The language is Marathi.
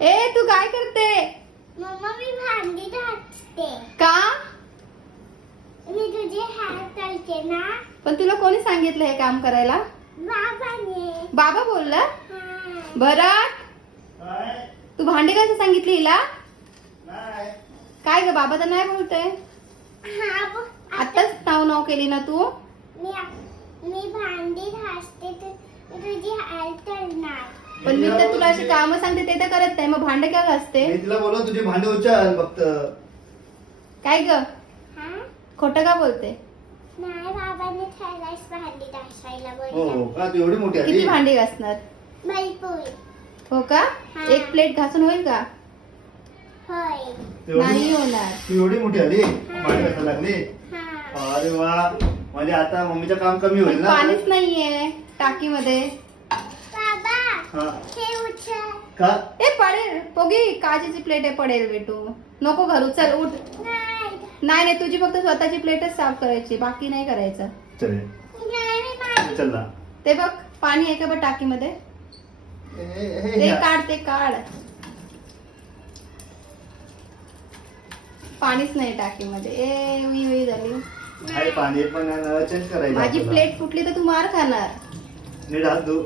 ए तू काय करते? मम्मा मी भांडी घासते. का? मी तुझे हात करते ना. पण तुला कोणी सांगितलं हे काम करायला? बाबाने. बाबा बोलला? हा. भरत तू भांडी घासायला सांगितली हिला? काय ग बाबा तर नाही बोलतोय. हा आताच नाव केली ना तू? मी भांडी घासते तर तुझी हात करणार. पण मी तर तुला अशी कामं सांगते ते तर करत नाही, मग भांडे का घासते? मी तिला बोललो तुझी भांडी उचल फक्त. काय ग हा खोटं का बोलते? नाही बाबाने ठेवलास भांडी घासायला हो बोलला. का तू एवढी मोठी किती आली? भांडी घासणार? भरपूर. हो का? हा. एक प्लेट घासून होईल का? होय. नाही होणार. तू एवढी मोठी आली भांडी घासायला लागली. हा. अरे वा, म्हणजे आता मम्मीचं काम कमी होईल पण ना. पाणीच नाहीये टाकीमध्ये. बाबा हा. हे उचल. का? ए पडेल पोगी, काचेची प्लेट आहे, पडेल बेटू. नको घरू, चल उठ. नाही नाही तुझी फक्त स्वतःची प्लेटच साफ करायची, बाकी नाही करायचं. चल नाही मी भांडी. चल ना. ते बघ पाणी आहे का बघ टाकीमध्ये? ते काढ, ते काढ. पाणीच नाही टाकीमध्ये. ए उई झाली. आहे पाणी पण चेंज करायचं माझी आपल्याला. प्लेट फुटली तर तू मार खाणार. नीट हात धु.